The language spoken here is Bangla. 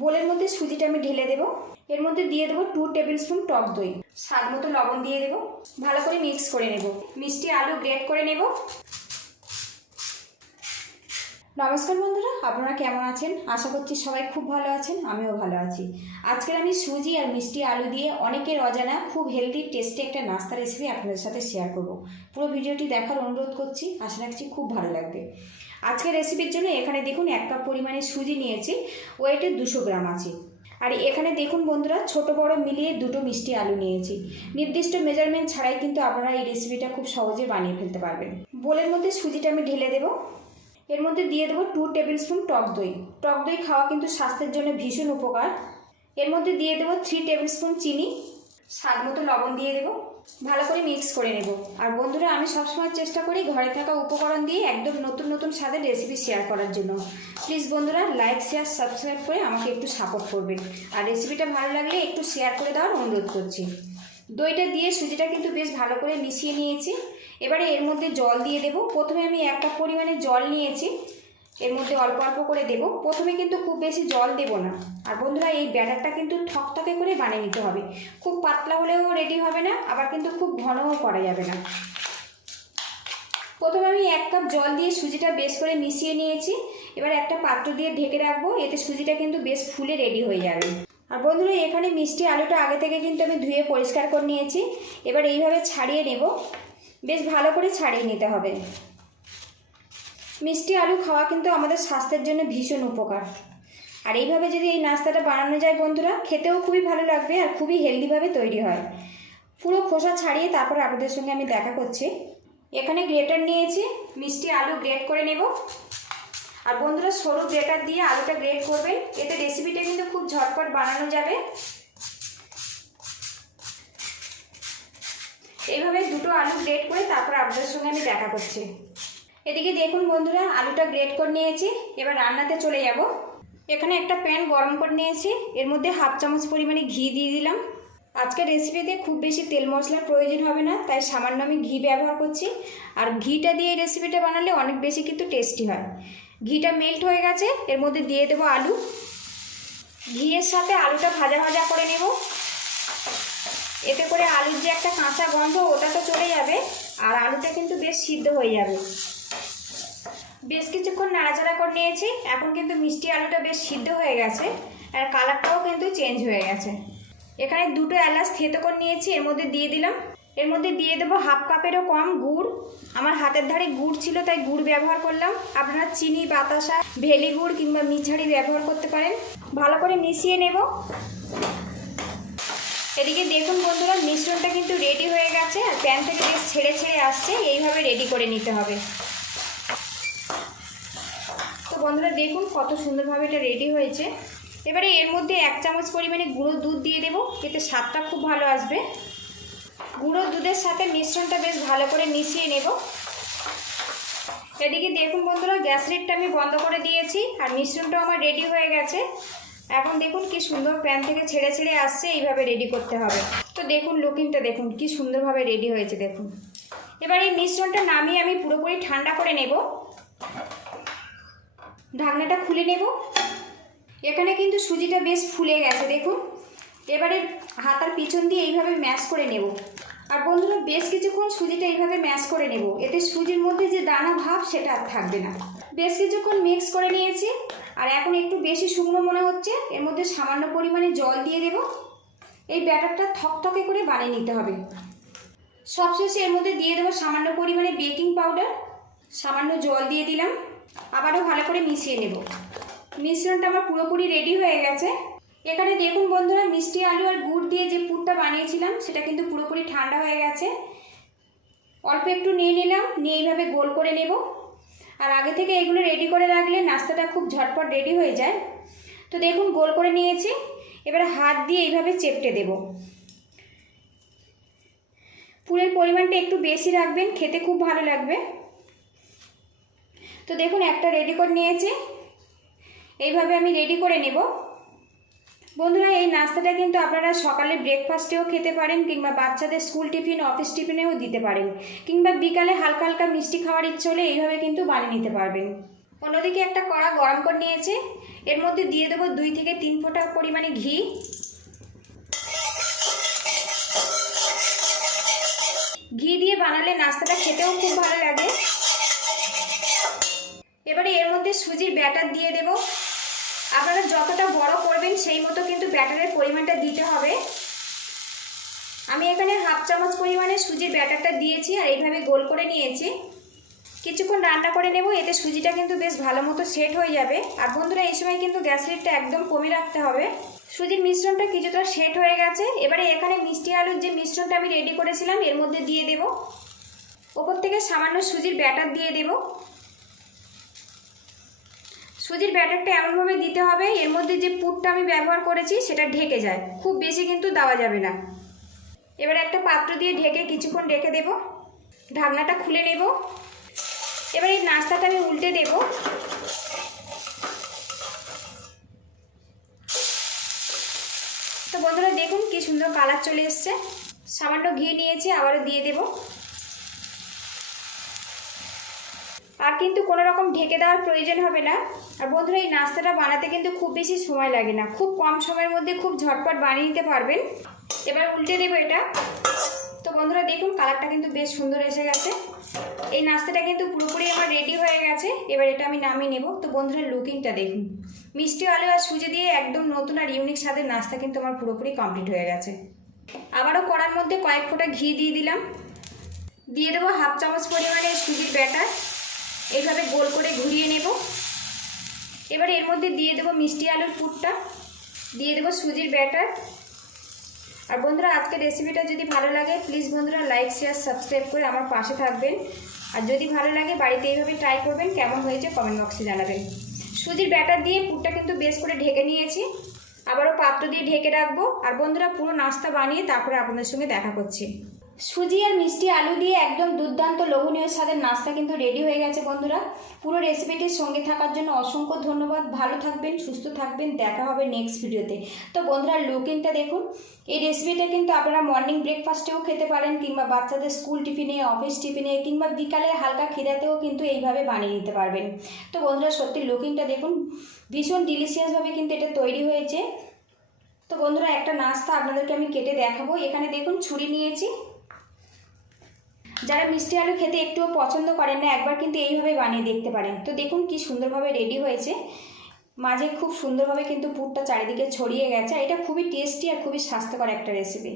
বোলের মধ্যে সুজিটা আমি ঢেলে দেব। এর মধ্যে দিয়ে দেবো 2 টেবিল স্পুন টক দই, স্বাদ মতো লবণ দিয়ে দেবো, ভালো করে মিক্স করে নেব। মিষ্টি আলু গ্রেট করে নেব। নমস্কার বন্ধুরা, আপনারা কেমন আছেন? আশা করছি সবাই খুব ভালো আছেন, আমিও ভালো আছি। আজকে আমি সুজি আর মিষ্টি আলু দিয়ে অনেকের অজানা খুব হেলদি টেস্টি একটা নাস্তা রেসিপি আপনাদের সাথে শেয়ার করব। পুরো ভিডিওটি দেখার অনুরোধ করছি, আশা রাখছি খুব ভালো লাগবে। আজকের রেসিপির জন্য এখানে দেখুন 1 কাপ পরিমাণে সুজি নিয়েছি, ওয়েটে 200 গ্রাম আছে। আর এখানে দেখুন বন্ধুরা, ছোট বড় মিলিয়ে 2টো মিষ্টি আলু নিয়েছি। নির্দিষ্ট মেজারমেন্ট ছাড়াই কিন্তু আপনারা এই রেসিপিটা খুব সহজে বানিয়ে ফেলতে পারবেন। বোলের মধ্যে সুজিটা আমি ঢেলে দেবো। এর মধ্যে দিয়ে দেবো 2 টেবিল স্পুন টক দই। টক দই খাওয়া কিন্তু স্বাস্থ্যের জন্য ভীষণ উপকার। এর মধ্যে দিয়ে দেবো 3 টেবিল স্পুন চিনি, স্বাদ মতো লবণ দিয়ে দেবো, ভালো করে মিক্স করে নেব। আর বন্ধুরা, আমি সবসময় চেষ্টা করি ঘরে থাকা উপকরণ দিয়ে একদম নতুন নতুন স্বাদের রেসিপি শেয়ার করার জন্য। প্লিজ বন্ধুরা, লাইক শেয়ার সাবস্ক্রাইব করে আমাকে একটু সাপোর্ট করবেন। আর রেসিপিটা ভালো লাগলে একটু শেয়ার করে দেওয়ার অনুরোধ করছি। দইটা দিয়ে সুজিটা কিন্তু বেশ ভালো করে মিশিয়ে নিয়েছি। এবারে এর মধ্যে জল দিয়ে দেব। প্রথমে আমি 1 কাপ পরিমাণে জল নিয়েছি, এর মধ্যে অল্প অল্প করে দেব। প্রথমে কিন্তু খুব বেশি জল দেব না। আর বন্ধুরা, এই ব্যাটারটা কিন্তু থকথকে করে বানিয়ে নিতে হবে। খুব পাতলা হলেও রেডি হবে না, আবার কিন্তু খুব ঘনও করা যাবে না। প্রথমে আমি 1 কাপ জল দিয়ে সুজিটা বেশ করে মিশিয়ে নিয়েছি। এবার একটা পাত্র দিয়ে ঢেকে রাখবো, এতে সুজিটা কিন্তু বেশ ফুলে রেডি হয়ে যাবে। আর বন্ধুরা, এখানে মিষ্টি আলুটা আগে থেকে কিন্তু আমি ধুয়ে পরিষ্কার করে নিয়েছি। এবার এইভাবে ছাড়িয়ে নেব, বেশ ভালো করে ছাড়িয়ে নিতে হবে। মিষ্টি আলু খাওয়া কিন্তু আমাদের স্বাস্থ্যের জন্য ভীষণ উপকার। আর এইভাবে যদি এই নাস্তাটা বানানো যায় বন্ধুরা, খেতেও খুবই ভালো লাগবে আর খুবই হেলদিভাবে তৈরি হয়। পুরো খোসা ছাড়িয়ে তারপর আপনাদের সঙ্গে আমি দেখা করছি। এখানে গ্রেটার নিয়েছি, মিষ্টি আলু গ্রেট করে নেব। আর বন্ধুরা, সরু গ্রেটার দিয়ে আলুটা গ্রেট করবেন, এতে রেসিপিটা কিন্তু খুব ঝটপট বানানো যাবে। এইভাবে 2টো আলু গ্রেট করে তারপর আপনাদের সঙ্গে আমি দেখা করছি। এদিকে দেখুন বন্ধুরা, আলুটা গ্রেট করে নিয়েছি। এবার রান্নাতে চলে যাব। এখানে একটা প্যান গরম করে নিয়েছি, এর মধ্যে 1/2 চামচ পরিমাণে ঘি দিয়ে দিলাম। আজকের রেসিপিতে খুব বেশি তেল মশলার প্রয়োজন হবে না, তাই সামান্য আমি ঘি ব্যবহার করছি। আর ঘিটা দিয়ে এই রেসিপিটা বানালে অনেক বেশি কিন্তু টেস্টি হয়। ঘিটা মেল্ট হয়ে গেছে, এর মধ্যে দিয়ে দেবো আলু। ঘিয়ের সাথে আলুটা ভাজা ভাজা করে নেব। এতে করে আলুর যে একটা কাঁচা গন্ধ, ওটা তো চলে যাবে, আর আলুটা কিন্তু বেশ সিদ্ধ হয়ে যাবে। বেশ কিছুক্ষণ নাড়াচাড়া করে নিয়েছি। এখন কিন্তু মিষ্টি আলুটা বেশ সিদ্ধ হয়ে গেছে, আর কালারটাও কিন্তু চেঞ্জ হয়ে গেছে। এখানে 2টো এলাচ থেতো করে নিয়েছি, এর মধ্যে দিয়ে দিলাম। এর মধ্যে দিয়ে দেবো 1/2 কাপেরও কম গুড়। আমার হাতের ধারে গুড় ছিল তাই গুড় ব্যবহার করলাম। আপনারা চিনি, বাতাসা, ভেলি গুড় কিংবা মিঝাড়ি ব্যবহার করতে পারেন। ভালো করে মিশিয়ে নেব। এদিকে দেখুন বন্ধুরা, মিশ্রণটা কিন্তু রেডি হয়ে গেছে, আর প্যান থেকে বেশ ছেড়ে ছেড়ে আসছে। এইভাবে রেডি করে নিতে হবে। তো বন্ধুরা দেখুন কত সুন্দরভাবে এটা রেডি হয়েছে। এবারে এর মধ্যে 1 চামচ পরিমাণে গুঁড়ো দুধ দিয়ে দেবো, এতে স্বাদটা খুব ভালো আসবে। গুঁড়ো দুধের সাথে মিশ্রণটা বেশ ভালো করে মিশিয়ে নেব। এদিকে দেখুন বন্ধুরা, গ্যাস রেটটা আমি বন্ধ করে দিয়েছি, আর মিশ্রণটাও আমার রেডি হয়ে গেছে। এখন দেখুন কি সুন্দর প্যান থেকে ছেড়ে ছেড়ে আসছে। এইভাবে রেডি করতে হবে। তো দেখুন লুকিংটা দেখুন কি সুন্দরভাবে রেডি হয়েছে দেখুন। এবার এই মিশ্রণটা নামিয়ে আমি পুরোপুরি ঠান্ডা করে নেব। ঢাকনাটা খুলে নেব। এখানে কিন্তু সুজিটা বেশ ফুলে গেছে দেখুন। এবারে হাতার পিছন দিয়ে এইভাবে ম্যাশ করে নেব। আর বন্ধুরা, বেশ কিছুক্ষণ সুজিটা এইভাবে ম্যাশ করে নেব, এতে সুজির মধ্যে যে দানা ভাব সেটা আর থাকবে না। বেশ কিছুক্ষণ মিক্স করে নিয়েছি, আর এখন একটু বেশি শুকনো মনে হচ্ছে। এর মধ্যে সামান্য পরিমাণে জল দিয়ে দেব। এই ব্যাটারটা থকথকে করে বানিয়ে নিতে হবে। সবশেষে এর মধ্যে দিয়ে দেবো সামান্য পরিমাণে বেকিং পাউডার। সামান্য জল দিয়ে দিলাম, আবারও ভালো করে মিশিয়ে নেব। মিশ্রণটা আমার পুরোপুরি রেডি হয়ে গেছে। এখানে দেখুন বন্ধুরা, মিষ্টি আলু আর গুড় দিয়ে যে পুরটা বানিয়েছিলাম সেটা কিন্তু পুরোপুরি ঠান্ডা হয়ে গেছে। অল্প একটু নিয়ে নিলাম, নিয়ে এইভাবে গোল করে নেব। আর আগে থেকে এগুলো রেডি করে রাখলে নাস্তাটা খুব ঝটপট রেডি হয়ে যায়। তো দেখুন গোল করে নিয়েছি। এবারে হাত দিয়ে এইভাবে চেপটে দেব। পুরের পরিমাণটা একটু বেশি রাখবেন, খেতে খুব ভালো লাগবে। তো দেখুন একটা রেডি করে নিয়েছি। এইভাবে আমি রেডি করে নেব। বন্ধুরা, এই নাস্তাটা কিন্তু আপনারা সকালে ব্রেকফাস্টেও খেতে পারেন, কিংবা বাচ্চাদের স্কুল টিফিন, অফিস টিফিনেও দিতে পারেন, কিংবা বিকালে হালকা হালকা মিষ্টি খাওয়ার ইচ্ছে হলে এইভাবে কিন্তু বানিয়ে নিতে পারবেন। অন্যদিকে একটা কড়া গরম করে নিয়েছি, এর মধ্যে দিয়ে দেবো 2 থেকে 3 ফোঁটা পরিমাণে ঘি। ঘি দিয়ে বানালে নাস্তাটা খেতেও খুব ভালো লাগে। এবারে এর মধ্যে সুজির ব্যাটার দিয়ে দেব। আপনারা যতটা বড় করবেন সেই মতো কিন্তু ব্যাটারের পরিমাণটা দিতে হবে। আমি এখানে 1/2 চামচ পরিমাণে সুজির ব্যাটারটা দিয়েছি আর এইভাবে গোল করে নিয়েছি। কিছুক্ষণ রান্না করে নেব, এতে সুজিটা কিন্তু বেশ ভালো মতো সেট হয়ে যাবে। আর বন্ধুরা এই সময় কিন্তু গ্যাস লিডটা একদম কমে রাখতে হবে। সুজির মিশ্রণটা কিছুটা সেট হয়ে গেছে। এবারে এখানে মিষ্টি আলুর যে মিশ্রণটা আমি রেডি করেছিলাম এর মধ্যে দিয়ে দেব। ওপর থেকে সামান্য সুজির ব্যাটার দিয়ে দেব। সুজির ব্যাটারটা এমনভাবে দিতে হবে এর মধ্যে যে পুরটা আমি ব্যবহার করেছি সেটা ঢেকে যায়, খুব বেশি কিন্তু দেওয়া যাবে না। এবার একটা পাত্র দিয়ে ঢেকে কিছুক্ষণ রেখে দেব। ঢাকনাটা খুলে নেব। এবার এই নাস্তাটা আমি উল্টে দেব। তো বন্ধুরা দেখুন কি সুন্দর কালার চলে এসছে। সামান্য ঘি নিয়েছি, আবারও দিয়ে দেব। আর কিন্তু কোনো রকম ঢেকে দেওয়ার প্রয়োজন হবে না। আর বন্ধুরা এই নাস্তাটা বানাতে কিন্তু খুব বেশি সময় লাগে না, খুব কম সময়ের মধ্যে খুব ঝটপট বানিয়ে নিতে পারবেন। এবার উল্টে দেব এটা। তো বন্ধুরা দেখুন কালারটা কিন্তু বেশ সুন্দর এসে গেছে। এই নাস্তাটা কিন্তু পুরোপুরি আমার রেডি হয়ে গেছে। এবার এটা আমি নামিয়ে নেব। তো বন্ধুরা লুকিংটা দেখুন, মিষ্টি আলু আর সুজি দিয়ে একদম নতুন আর ইউনিক স্বাদের নাস্তা কিন্তু আমার পুরোপুরি কমপ্লিট হয়ে গেছে। আবারও কড়ার মধ্যে কয়েক ফোঁটা ঘি দিয়ে দিলাম। দিয়ে দেবো 1/2 চামচ পরিমাণে সুজির ব্যাটার। এইভাবে গোল করে ঘুরিয়ে নেব। এবার এর মধ্যে দিয়ে দেবো মিষ্টি আলুর পুরটা, দিয়ে দেবো সুজির ব্যাটার। আর বন্ধুরা আজকের রেসিপিটা যদি ভালো লাগে প্লিজ বন্ধুরা লাইক শেয়ার সাবস্ক্রাইব করে আমার পাশে থাকবেন। আর যদি ভালো লাগে বাড়িতে এইভাবে ট্রাই করবেন, কেমন হয়েছে কমেন্ট বক্সে জানাবেন। সুজির ব্যাটার দিয়ে পুরটা কিন্তু বেশ করে ঢেকে নিয়েছি। আবারও পাত্র দিয়ে ঢেকে রাখবো। আর বন্ধুরা পুরো নাস্তা বানিয়ে তারপরে আপনাদের সঙ্গে দেখা করছি। সুজি আর মিষ্টি আলু দিয়ে একদম দুর্দান্ত লোভনীয় স্বাদের নাস্তা কিন্তু রেডি হয়ে গেছে বন্ধুরা। পুরো রেসিপিটির সঙ্গে থাকার জন্য অসংখ্য ধন্যবাদ। ভালো থাকবেন, সুস্থ থাকবেন, দেখা হবে নেক্সট ভিডিওতে। তো বন্ধুরা লুকিংটা দেখুন। এই রেসিপিটা কিন্তু আপনারা মর্নিং ব্রেকফাস্টেও খেতে পারেন, কিংবা বাচ্চাদের স্কুল টিফিনে, অফিস টিফিনে, কিংবা বিকালে হালকা খিদাতেও কিন্তু এইভাবে বানিয়ে নিতে পারবেন। তো বন্ধুরা সত্যি লুকিংটা দেখুন, ভীষণ ডিলিশিয়াসভাবে কিন্তু এটা তৈরি হয়েছে। তো বন্ধুরা একটা নাস্তা আপনাদেরকে আমি কেটে দেখাবো। এখানে দেখুন ছুরি নিয়েছি। যারা মিষ্টি আলু খেতে একটুও পছন্দ করেন না একবার কিন্তু এইভাবে বানিয়ে দেখতে পারেন। তো দেখুন কি সুন্দরভাবে রেডি হয়েছে। মাঝে খুব সুন্দরভাবে কিন্তু পুরটা চারিদিকে ছড়িয়ে গেছে। এটা খুবই টেস্টি আর খুবই স্বাস্থ্যকর একটা রেসিপি।